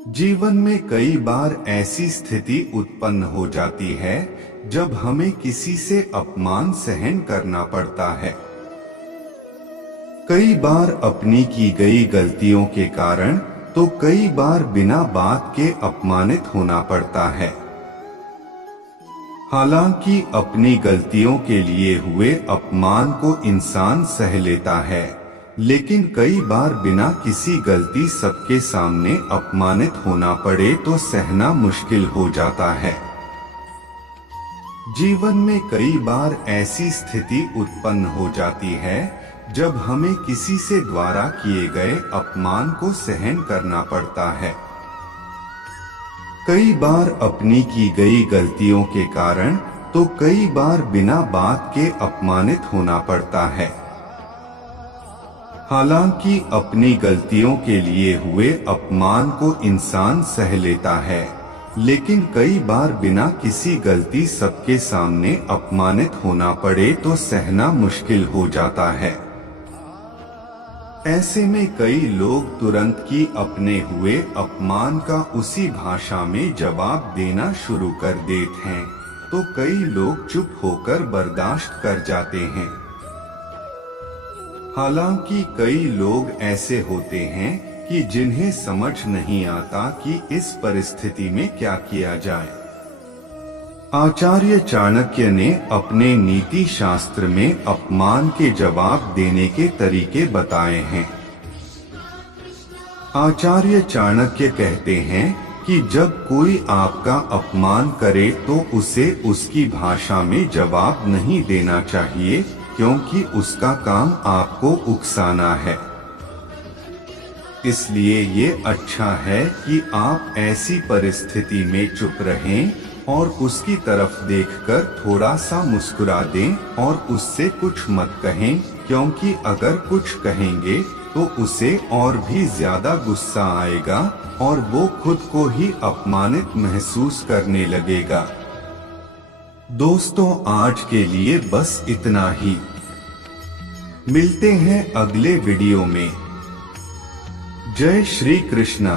जीवन में कई बार ऐसी स्थिति उत्पन्न हो जाती है जब हमें किसी से अपमान सहन करना पड़ता है। कई बार अपनी की गई गलतियों के कारण तो कई बार बिना बात के अपमानित होना पड़ता है। हालांकि अपनी गलतियों के लिए हुए अपमान को इंसान सह लेता है, लेकिन कई बार बिना किसी गलती सबके सामने अपमानित होना पड़े तो सहना मुश्किल हो जाता है। जीवन में कई बार ऐसी स्थिति उत्पन्न हो जाती है जब हमें किसी से द्वारा किए गए अपमान को सहन करना पड़ता है। कई बार अपनी की गई गलतियों के कारण तो कई बार बिना बात के अपमानित होना पड़ता है। हालांकि अपनी गलतियों के लिए हुए अपमान को इंसान सह लेता है, लेकिन कई बार बिना किसी गलती सबके सामने अपमानित होना पड़े तो सहना मुश्किल हो जाता है। ऐसे में कई लोग तुरंत ही अपने हुए अपमान का उसी भाषा में जवाब देना शुरू कर देते हैं, तो कई लोग चुप होकर बर्दाश्त कर जाते हैं। हालांकि कई लोग ऐसे होते हैं कि जिन्हें समझ नहीं आता कि इस परिस्थिति में क्या किया जाए। आचार्य चाणक्य ने अपने नीति शास्त्र में अपमान के जवाब देने के तरीके बताए हैं। आचार्य चाणक्य कहते हैं कि जब कोई आपका अपमान करे तो उसे उसकी भाषा में जवाब नहीं देना चाहिए, क्योंकि उसका काम आपको उकसाना है। इसलिए ये अच्छा है कि आप ऐसी परिस्थिति में चुप रहें और उसकी तरफ देखकर थोड़ा सा मुस्कुरा दें और उससे कुछ मत कहें, क्योंकि अगर कुछ कहेंगे तो उसे और भी ज्यादा गुस्सा आएगा और वो खुद को ही अपमानित महसूस करने लगेगा। दोस्तों, आज के लिए बस इतना ही। मिलते हैं अगले वीडियो में। जय श्री कृष्णा।